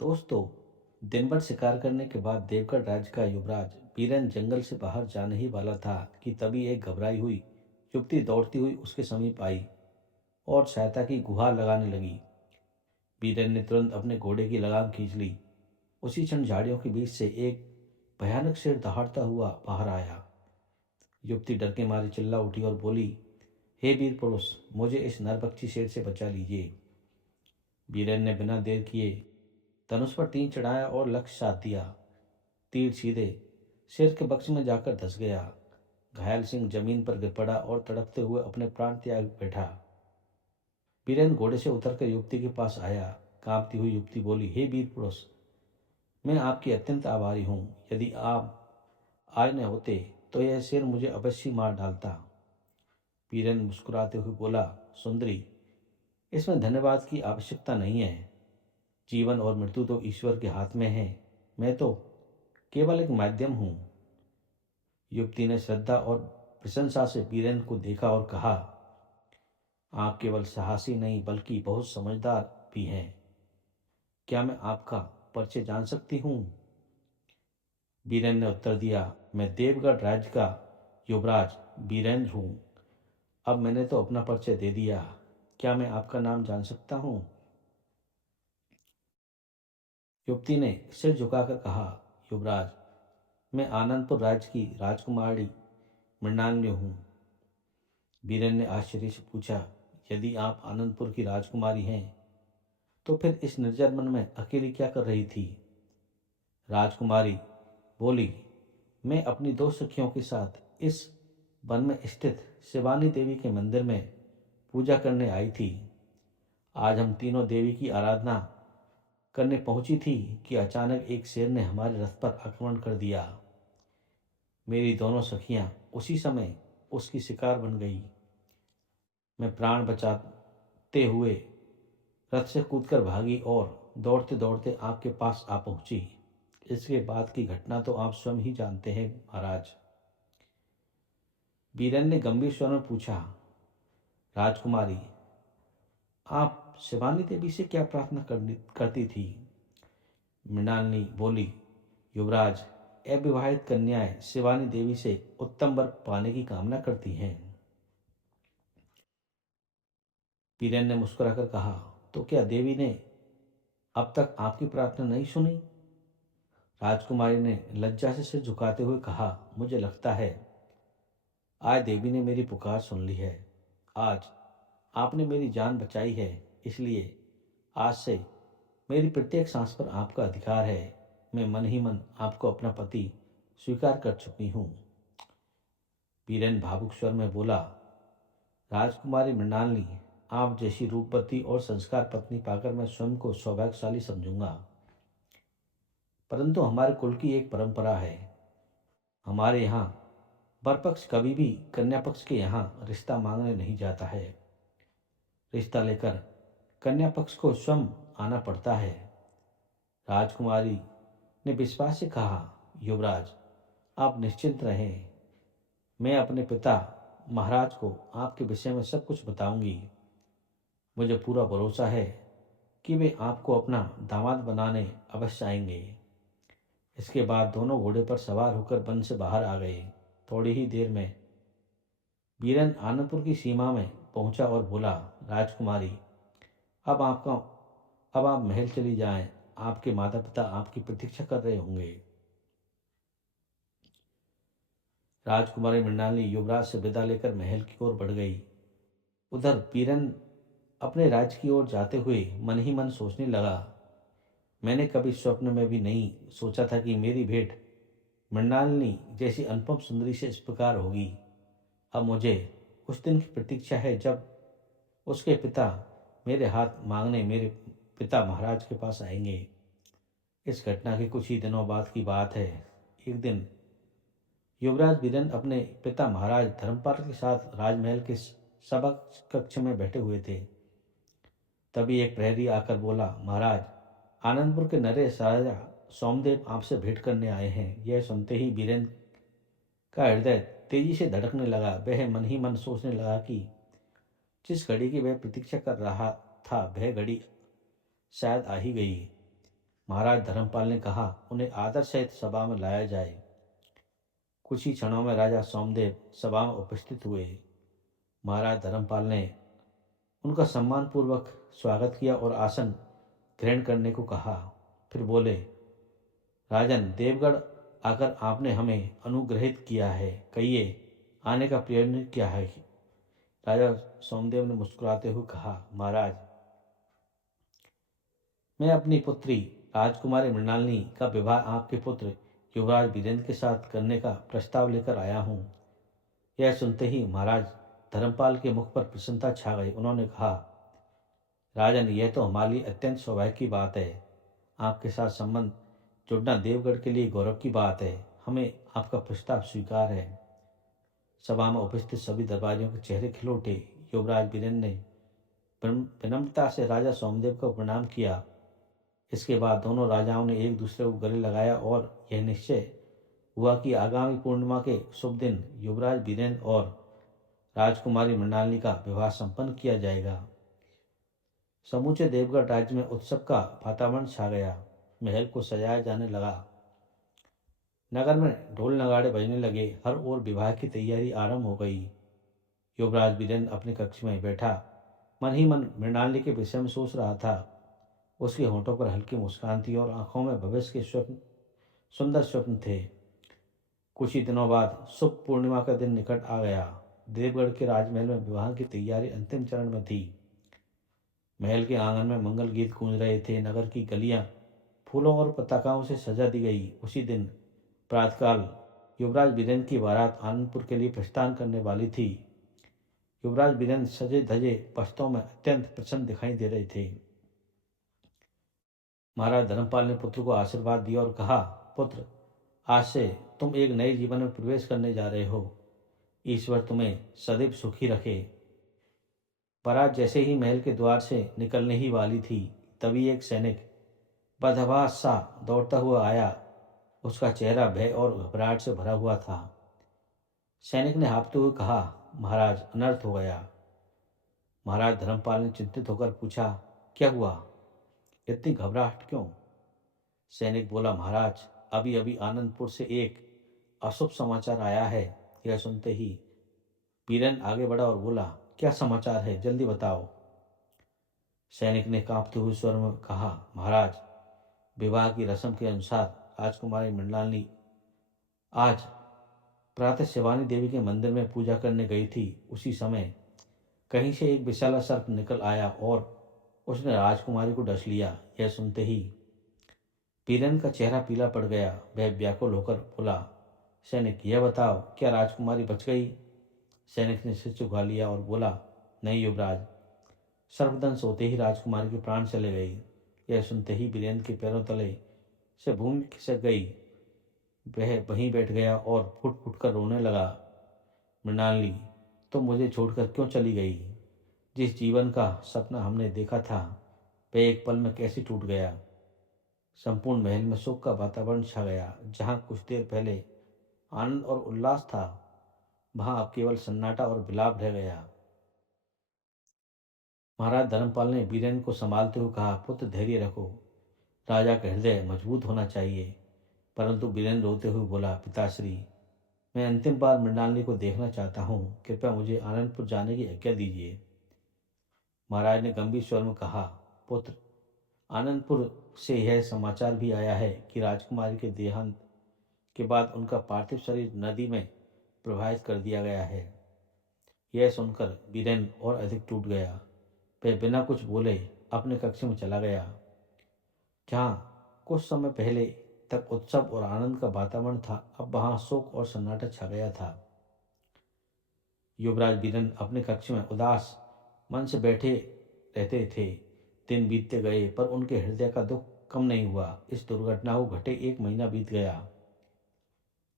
दोस्तों, दिन भर शिकार करने के बाद देवगढ़ राज्य का युवराज बीरन जंगल से बाहर जाने ही वाला था कि तभी एक घबराई हुई युवती दौड़ती हुई उसके समीप आई और सहायता की गुहार लगाने लगी। बीरन ने तुरंत अपने घोड़े की लगाम खींच ली। उसी क्षण झाड़ियों के बीच से एक भयानक शेर दहाड़ता हुआ बाहर आया। युवती डर के मारे चिल्ला उठी और बोली, हे वीर पुरुष, मुझे इस नरभक्षी शेर से बचा लीजिए। बीरन ने बिना देर किए धनुष पर तीर चढ़ाया और लक्ष्य साध दिया। तीर सीधे शेर के बक्स में जाकर धंस गया। घायल सिंह जमीन पर गिर पड़ा और तड़पते हुए अपने प्राण त्याग बैठा। बीरेन घोड़े से उतरकर युवती के पास आया। कांपती हुई युवती बोली, हे वीर पुरुष, मैं आपकी अत्यंत आभारी हूँ। यदि आप आज न होते तो यह शेर मुझे अवश्य मार डालता। बीरेन मुस्कुराते हुए बोला, सुंदरी, इसमें धन्यवाद की आवश्यकता नहीं है। जीवन और मृत्यु तो ईश्वर के हाथ में है। मैं तो केवल एक माध्यम हूँ। युवती ने श्रद्धा और प्रशंसा से बीरेन को देखा और कहा, आप केवल साहसी नहीं बल्कि बहुत समझदार भी हैं। क्या मैं आपका परिचय जान सकती हूँ? बीरेन ने उत्तर दिया, मैं देवगढ़ राज्य का युवराज बीरेंद्र हूँ। अब मैंने तो अपना परिचय दे दिया। क्या मैं आपका नाम जान सकता हूँ? युवती ने सिर झुकाकर कहा, युवराज, मैं आनंदपुर राज्य की राजकुमारी मृणालिनी हूँ। बीरेन ने आश्चर्य से पूछा, यदि आप आनंदपुर की राजकुमारी हैं तो फिर इस निर्जन वन में अकेली क्या कर रही थी? राजकुमारी बोली, मैं अपनी दो सखियों के साथ इस वन में स्थित शिवानी देवी के मंदिर में पूजा करने आई थी। आज हम तीनों देवी की आराधना करने पहुंची थी कि अचानक एक शेर ने हमारे रथ पर आक्रमण कर दिया। मेरी दोनों सखियां उसी समय उसकी शिकार बन गई। मैं प्राण बचाते हुए रथ से कूदकर भागी और दौड़ते दौड़ते आपके पास आ पहुंची। इसके बाद की घटना तो आप स्वयं ही जानते हैं महाराज। बीरेन ने गंभीर स्वर में पूछा, राजकुमारी, आप शिवानी देवी से क्या प्रार्थना करती थी? मृणालिनी बोली, युवराज, अविवाहित कन्याएं शिवानी देवी से उत्तम वर पाने की कामना करती हैं। बीरेन ने मुस्कुराकर कहा, तो क्या देवी ने अब तक आपकी प्रार्थना नहीं सुनी? राजकुमारी ने लज्जा से सिर झुकाते हुए कहा, मुझे लगता है आज देवी ने मेरी पुकार सुन ली है। आज आपने मेरी जान बचाई है, इसलिए आज से मेरी प्रत्येक सांस पर आपका अधिकार है। मैं मन ही मन आपको अपना पति स्वीकार कर चुकी हूँ। बीरेन भावुक स्वर में बोला, राजकुमारी मृणालिनी, आप जैसी रूपवती और संस्कार पत्नी पाकर मैं स्वयं को सौभाग्यशाली समझूंगा। परंतु हमारे कुल की एक परंपरा है। हमारे यहाँ वर पक्ष कभी भी कन्या पक्ष के यहाँ रिश्ता मांगने नहीं जाता है। रिश्ता लेकर कन्या पक्ष को स्वयं आना पड़ता है। राजकुमारी ने विश्वास से कहा, युवराज, आप निश्चिंत रहें। मैं अपने पिता महाराज को आपके विषय में सब कुछ बताऊंगी। मुझे पूरा भरोसा है कि वे आपको अपना दामाद बनाने अवश्य आएंगे। इसके बाद दोनों घोड़े पर सवार होकर वन से बाहर आ गए। थोड़ी ही देर में बीरन आनंदपुर की सीमा में पहुंचा और बोला, राजकुमारी, अब आपका अब आप महल चली जाएं। आपके माता पिता आपकी प्रतीक्षा कर रहे होंगे। राजकुमारी मृणालिनी युवराज से विदा लेकर महल की ओर बढ़ गई। उधर बीरन अपने राज्य की ओर जाते हुए मन ही मन सोचने लगा, मैंने कभी स्वप्न में भी नहीं सोचा था कि मेरी भेंट मृणालिनी जैसी अनुपम सुंदरी से इस प्रकार होगी। अब मुझे उस दिन की प्रतीक्षा है जब उसके पिता मेरे हाथ मांगने मेरे पिता महाराज के पास आएंगे। इस घटना के कुछ ही दिनों बाद की बात है। एक दिन युवराज बीरन अपने पिता महाराज धर्मपाल के साथ राजमहल के सभा कक्ष में बैठे हुए थे। तभी एक प्रहरी आकर बोला, महाराज, आनंदपुर के नरेश राजा सोमदेव आपसे भेंट करने आए हैं। यह सुनते ही बीरेन का हृदय तेजी से धड़कने लगा। वह मन ही मन सोचने लगा कि जिस घड़ी की वह प्रतीक्षा कर रहा था वह घड़ी शायद आ ही गई। महाराज धर्मपाल ने कहा, उन्हें आदर सहित सभा में लाया जाए। कुछ ही क्षणों में राजा सोमदेव सभा में उपस्थित हुए। महाराज धर्मपाल ने उनका सम्मानपूर्वक स्वागत किया और आसन ग्रहण करने को कहा। फिर बोले, राजन, देवगढ़ आकर आपने हमें अनुग्रहित किया है, कहिए आने का प्रयोजन क्या है? राजा सोमदेव ने मुस्कुराते हुए कहा, महाराज, मैं अपनी पुत्री राजकुमारी मृणालिनी का विवाह आपके पुत्र युवराज वीरेंद्र के साथ करने का प्रस्ताव लेकर आया हूँ। यह सुनते ही महाराज धर्मपाल के मुख पर प्रसन्नता छा गई। उन्होंने कहा, राजन, यह तो हमारे लिए अत्यंत सौभाग्य की बात है। आपके साथ संबंध जुड़ना देवगढ़ के लिए गौरव की बात है। हमें आपका प्रस्ताव स्वीकार है। सभा में उपस्थित सभी दरबारियों के चेहरे खिल उठे। युवराज वीरेंद्र ने विनम्रता से राजा सोमदेव को प्रणाम किया। इसके बाद दोनों राजाओं ने एक दूसरे को गले लगाया और यह निश्चय हुआ कि आगामी पूर्णिमा के शुभ दिन युवराज वीरेंद्र और राजकुमारी मृणालिनी का विवाह संपन्न किया जाएगा। समूचे देवगढ़ राज्य में उत्सव का वातावरण छा गया। महल को सजाया जाने लगा। नगर में ढोल नगाड़े बजने लगे। हर ओर विवाह की तैयारी आरंभ हो गई। युवराज वीरेंद्र अपने कक्ष में बैठा मन ही मन मृणालिनी के विषय में सोच रहा था। उसके होठों पर हल्की मुस्कान थी और आंखों में भविष्य के सुंदर स्वप्न थे। कुछ ही दिनों बाद शुभ पूर्णिमा का दिन निकट आ गया। देवगढ़ के राजमहल में विवाह की तैयारी अंतिम चरण में थी। महल के आंगन में मंगल गीत गूंज रहे थे। नगर की गलियां फूलों और पताकाओं से सजा दी गई। उसी दिन प्रातःकाल युवराज वीरेंद्र की बारात आनंदपुर के लिए प्रस्थान करने वाली थी। युवराज वीरेंद्र सजे धजे वस्त्रों में अत्यंत प्रसन्न दिखाई दे रहे थे। महाराज धर्मपाल ने पुत्र को आशीर्वाद दिया और कहा, पुत्र, आज से तुम एक नए जीवन में प्रवेश करने जा रहे हो। ईश्वर तुम्हें सदैव सुखी रखे। बारात जैसे ही महल के द्वार से निकलने ही वाली थी, तभी एक सैनिक बदहवास सा दौड़ता हुआ आया। उसका चेहरा भय और घबराहट से भरा हुआ था। सैनिक ने हाँफते हुए कहा, महाराज, अनर्थ हो गया। महाराज धर्मपाल ने चिंतित होकर पूछा, क्या हुआ? इतनी घबराहट क्यों? सैनिक बोला, महाराज, अभी अभी आनंदपुर से एक अशुभ समाचार आया है। यह सुनते ही वीरेन आगे बढ़ा और बोला, क्या समाचार है? जल्दी बताओ। सैनिक ने कांपते हुए स्वर में कहा, महाराज, विवाह की रस्म के अनुसार राजकुमारी मृणालिनी आज प्रातः शिवानी देवी के मंदिर में पूजा करने गई थी। उसी समय कहीं से एक विशाला सर्प निकल आया और उसने राजकुमारी को डस लिया। यह सुनते ही वीरेन का चेहरा पीला पड़ गया। वह व्याकुल होकर बोला, सैनिक, यह बताओ, क्या राजकुमारी बच गई? सैनिक ने सिर झुका लिया और बोला, नहीं युवराज, सर्पदंश होते ही राजकुमारी के प्राण चले गए। यह सुनते ही वीरेंद्र के पैरों तले से भूमि खिसक गई। वह वहीं बैठ गया और फुट फुट कर रोने लगा। मृणालिनी, तो मुझे छोड़कर क्यों चली गई? जिस जीवन का सपना हमने देखा था, वह एक पल में कैसे टूट गया। संपूर्ण महल में शोक का वातावरण छा गया। जहाँ कुछ देर पहले आनंद और उल्लास था, वहां अब केवल सन्नाटा और विलाप रह गया। महाराज धर्मपाल ने वीरेंद्र को संभालते हुए कहा, पुत्र, धैर्य रखो। राजा का हृदय मजबूत होना चाहिए। परंतु वीरेंद्र रोते हुए बोला, पिताश्री, मैं अंतिम बार मृणालिनी को देखना चाहता हूँ। कृपया मुझे आनंदपुर जाने की आज्ञा दीजिए। महाराज ने गंभीर स्वर में कहा, पुत्र, आनंदपुर से यह समाचार भी आया है कि राजकुमारी के देहांत के बाद उनका पार्थिव शरीर नदी में प्रवाहित कर दिया गया है। यह सुनकर वीरेंद्र और अधिक टूट गया। वह बिना कुछ बोले अपने कक्ष में चला गया, जहाँ कुछ समय पहले तक उत्सव और आनंद का वातावरण था। अब वहाँ शोक और सन्नाटा छा गया था। युवराज वीरेंद्र अपने कक्ष में उदास मन से बैठे रहते थे। दिन बीतते गए पर उनके हृदय का दुख कम नहीं हुआ। इस दुर्घटना को घटे 1 महीना बीत गया,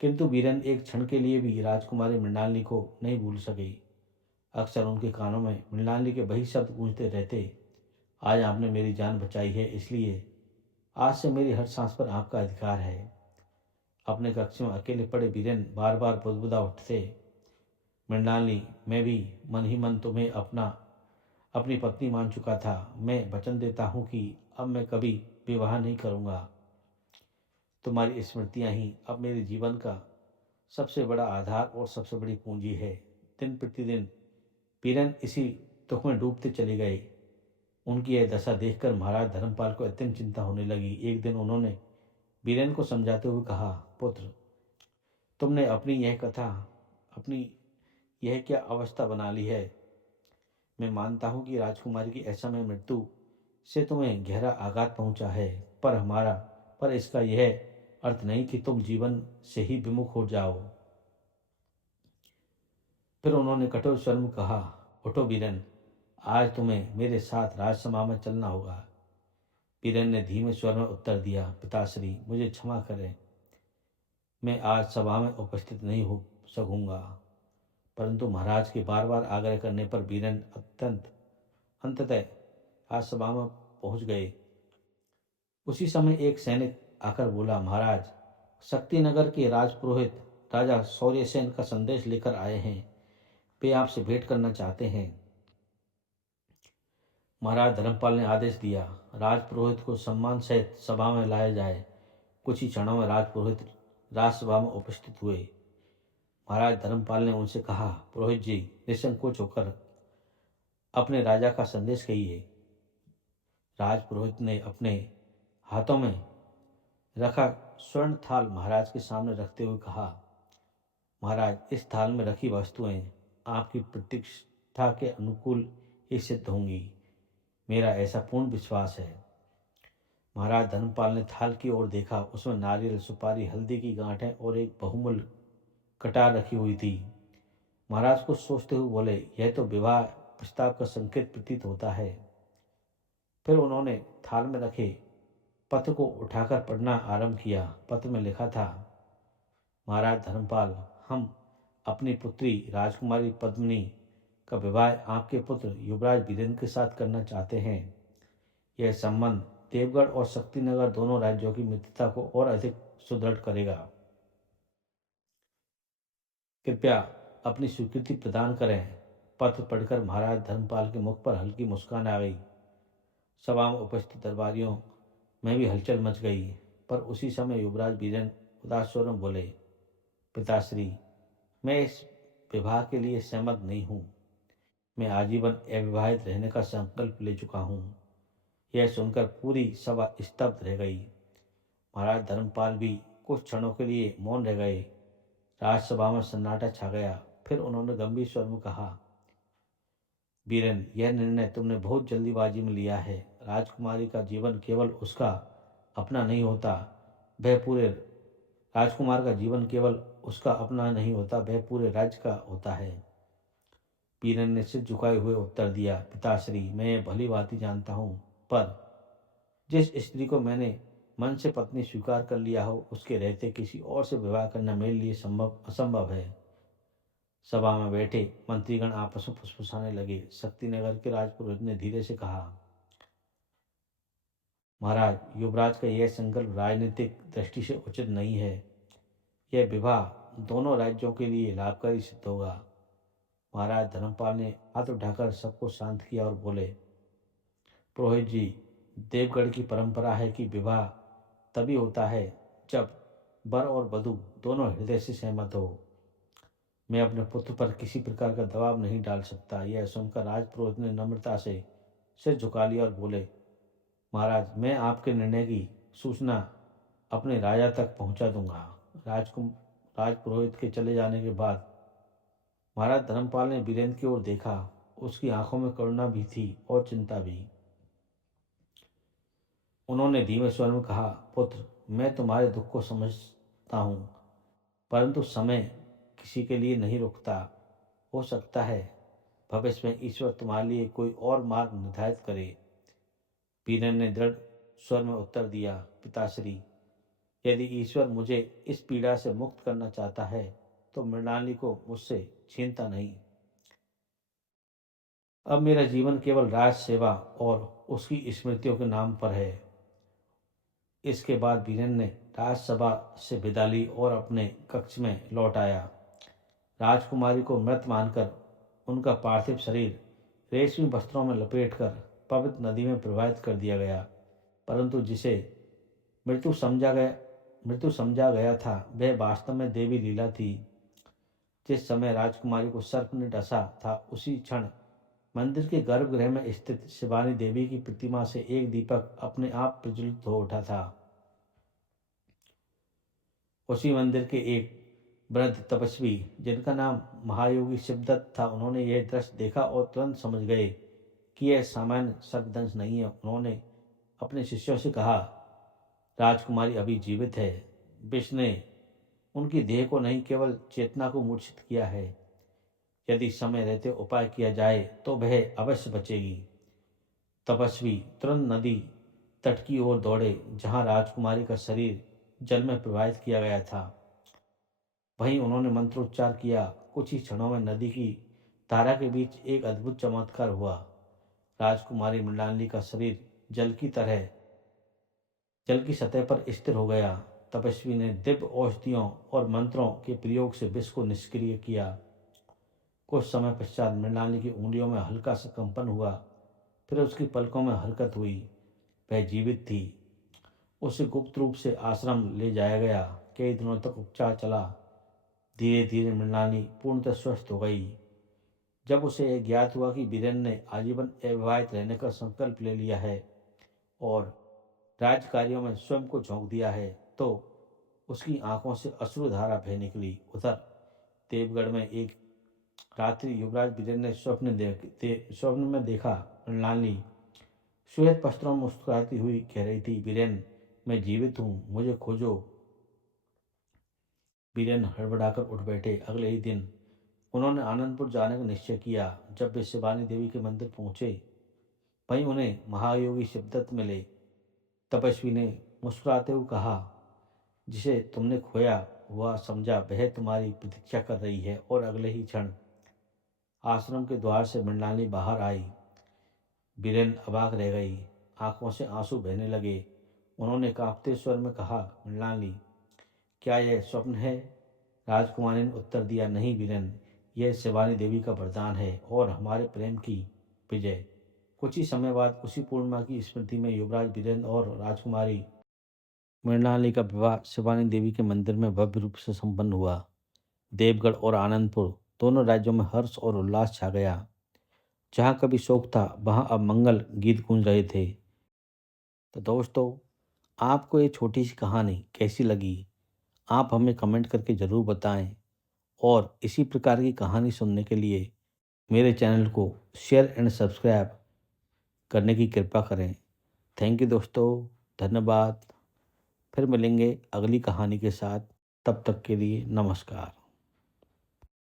किंतु वीरेंद्र एक क्षण के लिए भी राजकुमारी मृणालिनी को नहीं भूल सके। अक्सर उनके कानों में मृणालिनी के वही शब्द गूंजते रहते, आज आपने मेरी जान बचाई है, इसलिए आज से मेरी हर सांस पर आपका अधिकार है। अपने कक्ष में अकेले पड़े वीरेंद्र बार बार बुदबुदा उठते, मृणालिनी, मैं भी मन ही मन तुम्हें अपनी पत्नी मान चुका था। मैं वचन देता हूँ कि अब मैं कभी विवाह नहीं करूँगा। तुम्हारी स्मृतियाँ ही अब मेरे जीवन का सबसे बड़ा आधार और सबसे बड़ी पूंजी है। दिन प्रतिदिन बीरन इसी दुख में डूबते चले गए। उनकी यह दशा देखकर महाराज धर्मपाल को अत्यंत चिंता होने लगी। एक दिन उन्होंने बीरन को समझाते हुए कहा, पुत्र, तुमने अपनी यह क्या अवस्था बना ली है। मैं मानता हूँ कि राजकुमारी की असमय मृत्यु से तुम्हें गहरा आघात पहुंचा है, पर इसका यह अर्थ नहीं कि तुम जीवन से ही विमुख हो जाओ। फिर उन्होंने कठोर स्वर में कहा, उठो बीरन, आज तुम्हें मेरे साथ राजसभा में चलना होगा। बीरन ने धीमे स्वर में उत्तर दिया, पिताश्री, मुझे क्षमा करें, मैं आज सभा में उपस्थित नहीं हो सकूंगा। परंतु महाराज के बार बार आग्रह करने पर बीरन अंततः राजसभा में पहुंच गए। उसी समय एक सैनिक आकर बोला, महाराज, शक्तिनगर के राजपुरोहित राजा शौर्यसेन का संदेश लेकर आए हैं। वे आपसे भेंट करना चाहते हैं। महाराज धर्मपाल ने आदेश दिया, राजपुरोहित को सम्मान सहित सभा में लाया जाए। कुछ ही क्षणों में राजपुरोहित राजसभा में उपस्थित हुए। महाराज धर्मपाल ने उनसे कहा, पुरोहित जी, निसंकोच होकर अपने राजा का संदेश कहिए। राजपुरोहित ने अपने हाथों में रखा स्वर्ण थाल महाराज के सामने रखते हुए कहा, महाराज, इस थाल में रखी वस्तुएं आपकी प्रतिष्ठा के अनुकूल ही सिद्ध होंगी। मेरा ऐसा पूर्ण विश्वास है। महाराज धर्मपाल ने थाल की ओर देखा। उसमें नारियल, सुपारी, हल्दी की गांठें और एक बहुमूल्य कटार रखी हुई थी। महाराज कुछ सोचते हुए बोले, यह तो विवाह प्रस्ताव का संकेत प्रतीत होता है। फिर उन्होंने थाल में रखे पत्र को उठाकर पढ़ना आरंभ किया। पत्र में लिखा था, महाराज धर्मपाल, हम अपनी पुत्री राजकुमारी पद्मिनी का विवाह आपके पुत्र युवराज वीरेंद्र के साथ करना चाहते हैं। यह संबंध देवगढ़ और शक्तिनगर दोनों राज्यों की मित्रता को और अधिक सुदृढ़ करेगा। कृपया अपनी स्वीकृति प्रदान करें। पत्र पढ़कर महाराज धर्मपाल के मुख पर हल्की मुस्कान आ गई। सभा में उपस्थित दरबारियों में भी हलचल मच गई। पर उसी समय युवराज वीरेंद्र उदास स्वर में बोले, पिताश्री, मैं इस विवाह के लिए सहमत नहीं हूँ। मैं आजीवन अविवाहित रहने का संकल्प ले चुका हूँ। यह सुनकर पूरी सभा स्तब्ध रह गई। महाराज धर्मपाल भी कुछ क्षणों के लिए मौन रह गए। राजसभा में सन्नाटा छा गया। फिर उन्होंने गंभीर स्वर में कहा, बीरन, यह निर्णय तुमने बहुत जल्दीबाजी में लिया है। राजकुमारी का जीवन केवल उसका अपना नहीं होता, वह पूरे राजकुमार का जीवन केवल उसका अपना नहीं होता, वह पूरे राज्य का होता है। बीरन ने सिर झुकाए हुए उत्तर दिया, पिताश्री, मैं भली भांति जानता हूँ, पर जिस स्त्री को मैंने मन से पत्नी स्वीकार कर लिया हो, उसके रहते किसी और से विवाह करना मेरे लिए असंभव है। सभा में बैठे मंत्रीगण आपस में फुसफुसाने लगे। शक्तिनगर के राजपुरोहित ने धीरे से कहा, महाराज, युवराज का यह संकल्प राजनीतिक दृष्टि से उचित नहीं है। यह विवाह दोनों राज्यों के लिए लाभकारी सिद्ध होगा। महाराज धर्मपाल ने हाथ उठाकर सबको शांत किया और बोले, पुरोहित जी, देवगढ़ की परंपरा है कि विवाह तभी होता है जब वर और वधू दोनों हृदय से सहमत हो। मैं अपने पुत्र पर किसी प्रकार का दबाव नहीं डाल सकता। यह सुनकर राजपुरोहित ने नम्रता से सिर झुका लिया और बोले, महाराज, मैं आपके निर्णय की सूचना अपने राजा तक पहुंचा दूंगा। राजपुरोहित के चले जाने के बाद महाराज धर्मपाल ने वीरेंद्र की ओर देखा। उसकी आंखों में करुणा भी थी और चिंता भी। उन्होंने धीमे स्वर में कहा, पुत्र, मैं तुम्हारे दुख को समझता हूँ, परंतु समय किसी के लिए नहीं रुकता। हो सकता है भविष्य में ईश्वर तुम्हारे लिए कोई और मार्ग निर्धारित करे। वीरेंद्र ने दृढ़ स्वर में उत्तर दिया, पिताश्री, यदि ईश्वर मुझे इस पीड़ा से मुक्त करना चाहता है तो मृणालिनी को मुझसे छीनता नहीं। अब मेरा जीवन केवल राज सेवा और उसकी स्मृतियों के नाम पर है। इसके बाद वीरेंद्र ने राजसभा से विदा ली और अपने कक्ष में लौट आया। राजकुमारी को मृत मानकर उनका पार्थिव शरीर रेशमी वस्त्रों में लपेटकर पवित्र नदी में प्रवाहित कर दिया गया। परंतु जिसे मृत्यु समझा गया मृत्यु समझा गया था वह वास्तव में देवी लीला थी। जिस समय राजकुमारी को सर्प ने डसा था उसी क्षण मंदिर के गर्भगृह में स्थित शिवानी देवी की प्रतिमा से एक दीपक अपने आप प्रज्वलित हो उठा था। उसी मंदिर के एक वृद्ध तपस्वी जिनका नाम महायोगी शिवदत्त था, उन्होंने यह दृश्य देखा और तुरंत समझ गए कि यह सामान्य सर्पदंश नहीं है। उन्होंने अपने शिष्यों से कहा, राजकुमारी अभी जीवित है। विष ने उनकी देह को नहीं, केवल चेतना को मूर्छित किया है। यदि समय रहते उपाय किया जाए तो वह अवश्य बचेगी। तपस्वी तुरंत नदी तट की ओर दौड़े जहां राजकुमारी का शरीर जल में प्रवाहित किया गया था। वहीं उन्होंने मंत्रोच्चार किया। कुछ ही क्षणों में नदी की धारा के बीच एक अद्भुत चमत्कार हुआ। राजकुमारी मृणालिनी का शरीर जल की सतह पर स्थिर हो गया। तपस्वी ने दिव्य औषधियों और मंत्रों के प्रयोग से विष को निष्क्रिय किया। कुछ समय पश्चात मृणालिनी की उंगलियों में हल्का सा कंपन हुआ, फिर उसकी पलकों में हरकत हुई। वह जीवित थी। उसे गुप्त रूप से आश्रम ले जाया गया। कई दिनों तक उपचार चला। धीरे धीरे मृणालिनी पूर्णतः स्वस्थ हो गई। जब उसे यह ज्ञात हुआ कि वीरेन ने आजीवन अविवाहित रहने का संकल्प ले लिया है और राज्य कार्यों में स्वयं को झोंक दिया है, तो उसकी आंखों से अश्रुधारा बह निकली। उधर देवगढ़ में एक रात्रि युवराज वीरेन ने स्वप्न में देखा मृणालिनी श्वेत वस्त्रों में मुस्कुराती हुई कह रही थी, वीरेन, मैं जीवित हूँ, मुझे खोजो। वीरेन हड़बड़ाकर उठ बैठे। अगले ही दिन उन्होंने आनंदपुर जाने का निश्चय किया। जब वे शिवानी देवी के मंदिर पहुंचे, वहीं उन्हें महायोगी शिवदत्त मिले। तपस्वी ने मुस्कुराते हुए कहा, जिसे तुमने खोया हुआ समझा वह तुम्हारी प्रतीक्षा कर रही है। और अगले ही क्षण आश्रम के द्वार से मृणालिनी बाहर आई। बीरेन अबाक रह गई। आंखों से आंसू बहने लगे। उन्होंने कांपते स्वर में कहा, मृणालिनी, क्या यह स्वप्न है? राजकुमारी ने उत्तर दिया, नहीं बीरेन, यह शिवानी देवी का वरदान है और हमारे प्रेम की विजय। कुछ ही समय बाद उसी पूर्णिमा की स्मृति में युवराज बीरेन और राजकुमारी मृणालिनी का विवाह शिवानी देवी के मंदिर में भव्य रूप से संपन्न हुआ। देवगढ़ और आनंदपुर दोनों राज्यों में हर्ष और उल्लास छा गया। जहाँ कभी शोक था वहाँ अब मंगल गीत गूंज रहे थे। तो दोस्तों, आपको ये छोटी सी कहानी कैसी लगी? आप हमें कमेंट करके ज़रूर बताएं और इसी प्रकार की कहानी सुनने के लिए मेरे चैनल को शेयर एंड सब्सक्राइब करने की कृपा करें। थैंक यू दोस्तों, धन्यवाद। फिर मिलेंगे अगली कहानी के साथ। तब तक के लिए नमस्कार।